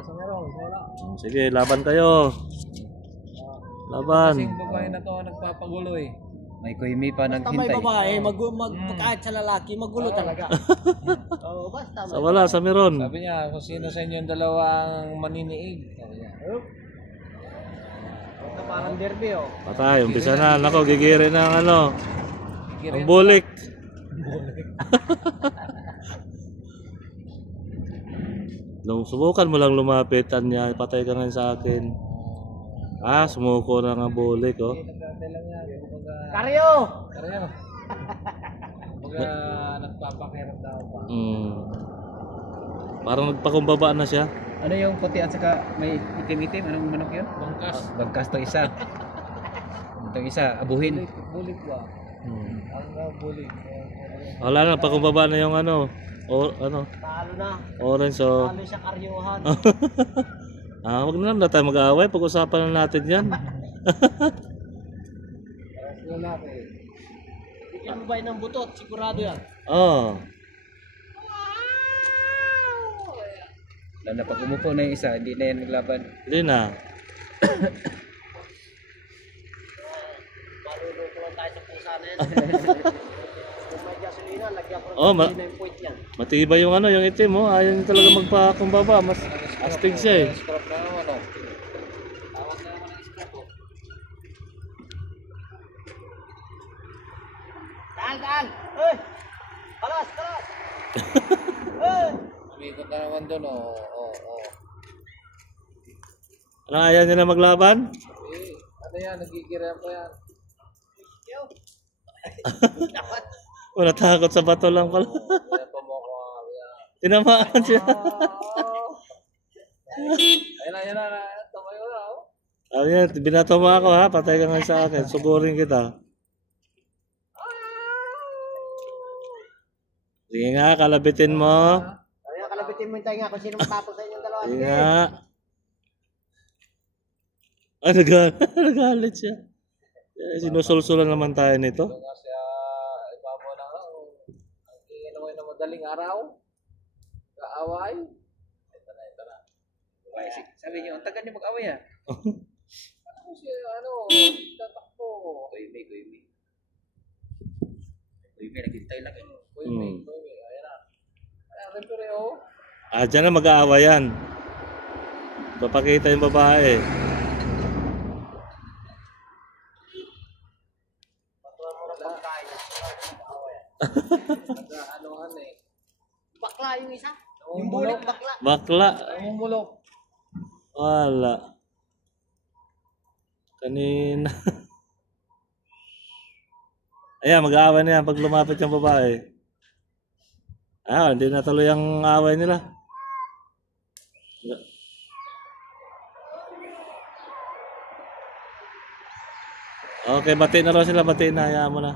sa meron, wala. Sige, laban kayo. Laban. Kasing babae na to nagpapagulo eh. May kuhimi pa Basta may naghintay. babae, kahit sa lalaki, magulo talaga. Oo, basta. Sa wala, sa meron. Sabi niya, kung sino sa inyo yung dalawang maniniig. Sabi niya. Basta parang derby, oh. Patay, umpisa na. Nako, gigirin ng ano. Ang bulik. Nung subukan mo lang lumapitan niya, patay ka nga sa akin. Ah, sumuko na nga bulik, oh. Nagkakatay lang yan. Karyo! Karyo. Baga nagpapakirap daw pa. Parang nagpakumbaba na siya. Ano yung puti at saka may itim-itim? Anong manok yun? Bangkas. Bagkas to isa. Itong isa, abuhin. Bulik ba? Ang bulik. Wala na, pakumbaba na yung ano. O, ano, Talo na. orange, oh. Talo siya karyuhan. Wag na lang tayo mag-aaway. Pag-usapan na natin yan. Bigyan mo ba ng butot? Sigurado yan. Oh. Lalo na pag umupo na yung isa, hindi na yan maglaban. Hindi na. Maluloko lang tayo sa pusa na yan. Kung may gasolina, lagyan ko Oh, ng gasolina yung point yan. matibay yung ano, yung itim, oh. Ayaw niya talaga magpakumbaba. Mas astig siya, eh. Scrap na naman oh. Tawag na naman ang scrap oh. Daan! Hey! Kalas! Hey! Umikot na naman doon oh. Oh. Ano, ayaw niya na maglaban? Eh, ano yan? Nagigiram pa yan. Oh, natakot sa bato lang pala. Kaya pa mo ako. Tinamaan siya. Ayun na. Tumayo na oh. Sabi niya, binato mo ako, ha? Patay ka nga sa akin. Sugurin kita. Sige nga, kalabitin mo. Kaya kalabitin mo yung tayo nga kung sino matapos sa inyong dalawa. Sige nga. Ah, nagalit siya. Sinusulsulan naman tayo nito. Ito nga siya, ibabaw na lang. Ang tingin naman na madaling araw. Kaaway. Ito na. Sabi niyo, ang tagal niyo mag-away ah. Ano siya, tatakbo. Kuhimi. Naghintay lang yun. Kuy. Ayan na. Ayan, referee oh. Ah, dyan na mag-aawa yan. Papakita yung babae. Nag-aanohan eh. Bakla yung isa. Yung bulik bakla. Bakla. Namumulok. Wala. Kanina. Ayan, mag-aaway na yan pag lumapit yung babae. Ah, hindi na tuloy ang away nila. Okay, bati na raw sila. Bati na. Hayaan mo na.